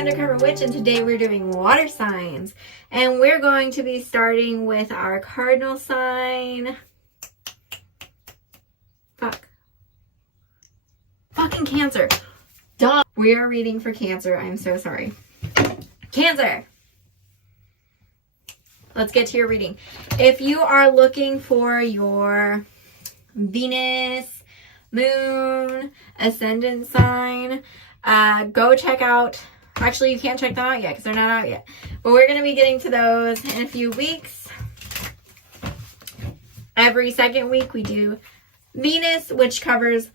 Undercover Witch, and today we're doing water signs. And we're going to be starting with our cardinal sign. Fucking Cancer. Duh. We are reading for Cancer. I'm so sorry. Cancer. Let's get to your reading. If you are looking for your Venus, Moon, Ascendant sign, go check out. Actually, you can't check them out yet because they're not out yet. But we're going to be getting to those in a few weeks. Every second week we do Venus, which covers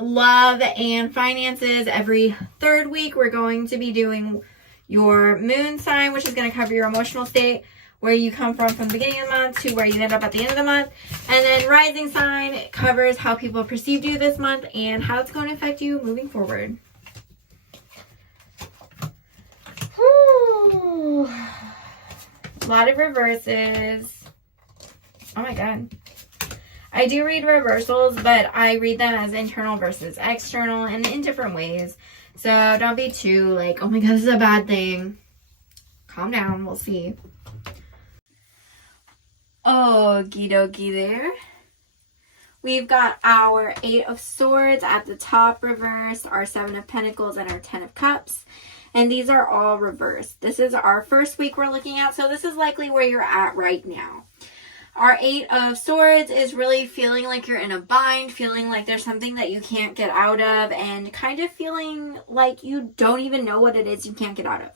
love and finances. Every third week we're going to be doing your moon sign, which is going to cover your emotional state, where you come from the beginning of the month to where you end up at the end of the month. And then rising sign covers how people perceived you this month and how it's going to affect you moving forward. Whew. A lot of reverses. Oh my god. I do read reversals, but I read them as internal versus external and in different ways. So don't be too like, oh my god, this is a bad thing. Calm down, we'll see. Okie dokie there. We've got our 8 of Swords at the top reverse, our 7 of Pentacles, and our 10 of Cups. And these are all reversed. This is our first week we're looking at, so this is likely where you're at right now. Our 8 of Swords is really feeling like you're in a bind, feeling like there's something that you can't get out of, and kind of feeling like you don't even know what it is you can't get out of.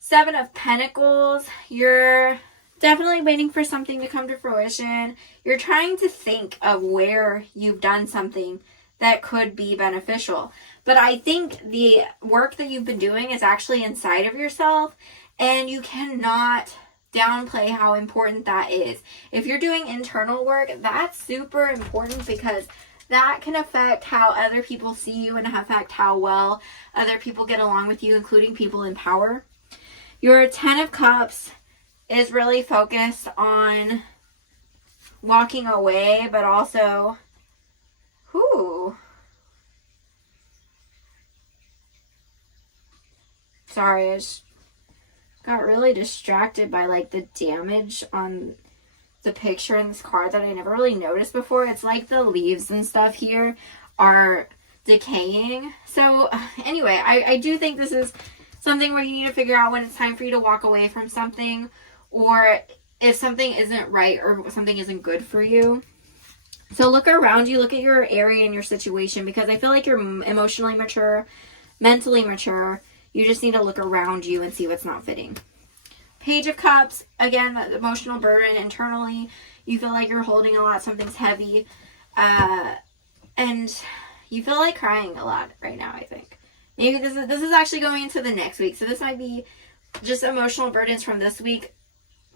7 of Pentacles, you're definitely waiting for something to come to fruition. You're trying to think of where you've done something that could be beneficial. But I think the work that you've been doing is actually inside of yourself, and you cannot downplay how important that is. If you're doing internal work, that's super important because that can affect how other people see you and affect how well other people get along with you, including people in power. Your 10 of Cups is really focused on walking away, but also, sorry, I just got really distracted by like the damage on the picture in this card that I never really noticed before. It's like the leaves and stuff here are decaying. So anyway, I do think this is something where you need to figure out when it's time for you to walk away from something, or if something isn't right or something isn't good for you. So look around you, look at your area and your situation, because I feel like you're emotionally mature, mentally mature. You just need to look around you and see what's not fitting. Page of Cups, again, that emotional burden internally. You feel like you're holding a lot, something's heavy, and you feel like crying a lot right now, I think. Maybe this is actually going into the next week, so this might be just emotional burdens from this week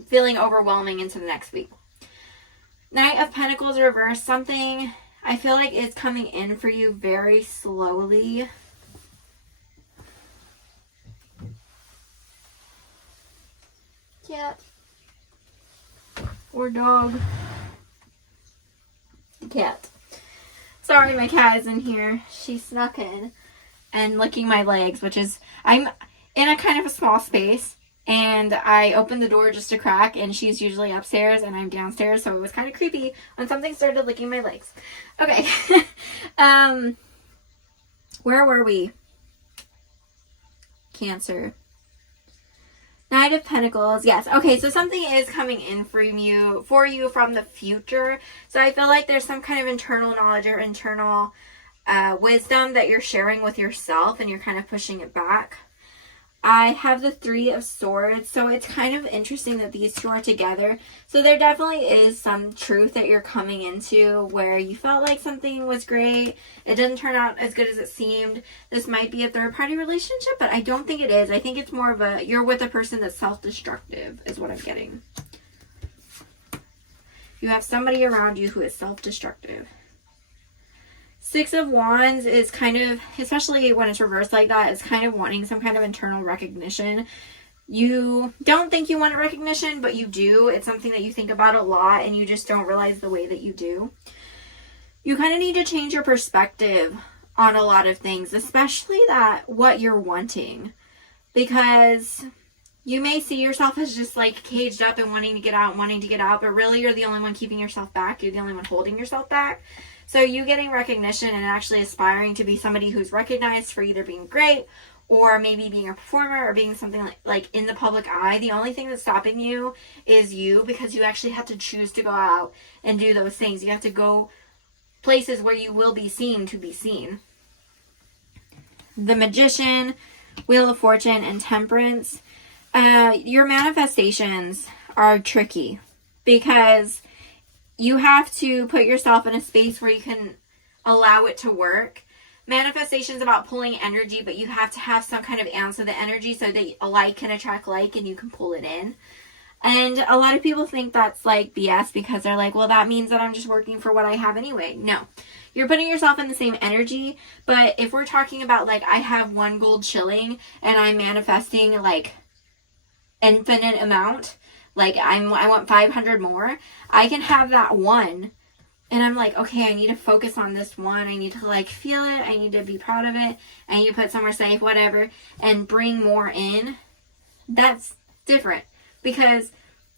feeling overwhelming into the next week. Knight of Pentacles reverse, something I feel like is coming in for you very slowly. Cat or dog. Cat. Sorry, my cat is in here. She snuck in and licking my legs, which is, I'm in a kind of a small space, and I opened the door just a crack, and she's usually upstairs and I'm downstairs, so it was kind of creepy when something started licking my legs. Okay. Where were we? Cancer. Knight of Pentacles. Yes. Okay, so something is coming in for you from the future. So I feel like there's some kind of internal knowledge or internal wisdom that you're sharing with yourself, and you're kind of pushing it back. I have the 3 of Swords, so it's kind of interesting that these two are together. So there definitely is some truth that you're coming into where you felt like something was great. It didn't turn out as good as it seemed. This might be a third-party relationship, but I don't think it is. I think it's more of you're with a person that's self-destructive is what I'm getting. You have somebody around you who is self-destructive. 6 of Wands is kind of, especially when it's reversed like that, it's kind of wanting some kind of internal recognition. You don't think you want recognition, but you do. It's something that you think about a lot, and you just don't realize the way that you do. You kind of need to change your perspective on a lot of things, especially that what you're wanting, because you may see yourself as just like caged up and wanting to get out, but really you're the only one keeping yourself back. You're the only one holding yourself back. So you getting recognition and actually aspiring to be somebody who's recognized for either being great or maybe being a performer or being something like in the public eye, the only thing that's stopping you is you, because you actually have to choose to go out and do those things. You have to go places where you will be seen to be seen. The Magician, Wheel of Fortune, and Temperance. Your manifestations are tricky because you have to put yourself in a space where you can allow it to work. Manifestation is about pulling energy, but you have to have some kind of ounce of the energy so that a like can attract like and you can pull it in. And a lot of people think that's like BS because they're like, well, that means that I'm just working for what I have anyway. No, you're putting yourself in the same energy. But if we're talking about like, I have 1 gold shilling and I'm manifesting like infinite amount, like I want 500 more, I can have that one. And I'm like, okay, I need to focus on this one. I need to like feel it. I need to be proud of it. I need to put somewhere safe, whatever, and bring more in. That's different. Because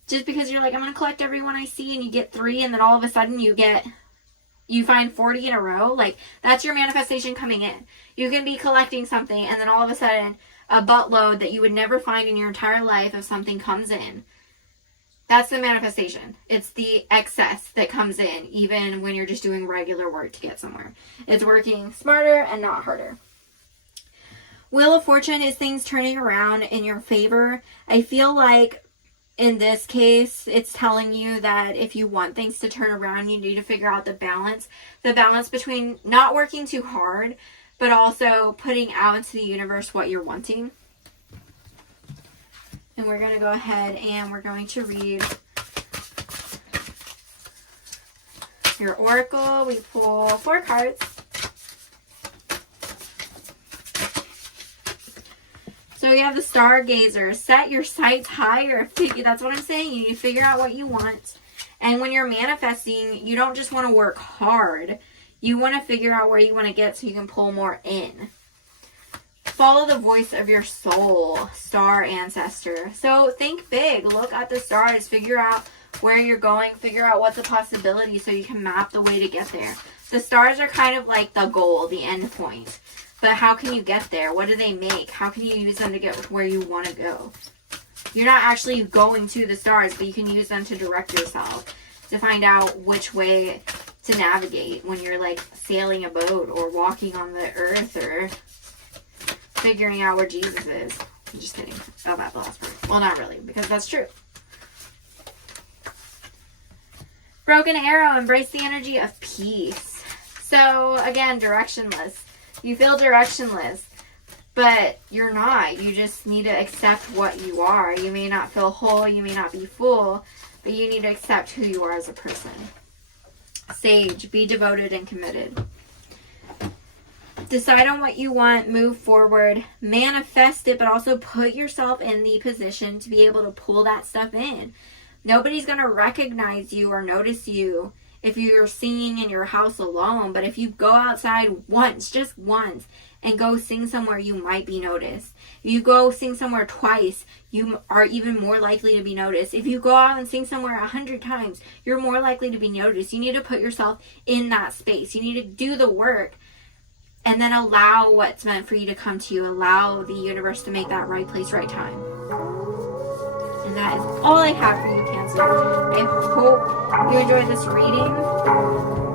just because you're like, I'm going to collect every one I see, and you get 3, and then all of a sudden you find 40 in a row, like that's your manifestation coming in. You can be collecting something, and then all of a sudden a buttload that you would never find in your entire life of something comes in. That's the manifestation. It's the excess that comes in, even when you're just doing regular work to get somewhere. It's working smarter and not harder. Wheel of Fortune is things turning around in your favor. I feel like in this case, it's telling you that if you want things to turn around, you need to figure out the balance between not working too hard, but also putting out into the universe what you're wanting. And we're going to go ahead and we're going to read your oracle. We pull 4 cards. So we have the Stargazer. Set your sights higher. That's what I'm saying. You need to figure out what you want. And when you're manifesting, you don't just want to work hard. You want to figure out where you want to get so you can pull more in. Follow the voice of your soul, star ancestor. So think big. Look at the stars. Figure out where you're going. Figure out what's a possibility so you can map the way to get there. The stars are kind of like the goal, the end point. But how can you get there? What do they make? How can you use them to get where you want to go? You're not actually going to the stars, but you can use them to direct yourself, to find out which way to navigate when you're like sailing a boat or walking on the earth or figuring out where Jesus is. I'm just kidding about the last part. Well, not really, because that's true. Broken Arrow, embrace the energy of peace. So, again, directionless. You feel directionless, but you're not. You just need to accept what you are. You may not feel whole, you may not be full, but you need to accept who you are as a person. Sage, be devoted and committed. Decide on what you want, move forward, manifest it, but also put yourself in the position to be able to pull that stuff in. Nobody's going to recognize you or notice you if you're singing in your house alone, but if you go outside once, just once, and go sing somewhere, you might be noticed. If you go sing somewhere twice, you are even more likely to be noticed. If you go out and sing somewhere 100 times, you're more likely to be noticed. You need to put yourself in that space. You need to do the work and then allow what's meant for you to come to you. Allow the universe to make that right place, right time. And that is all I have for you, Cancer. I hope you enjoyed this reading.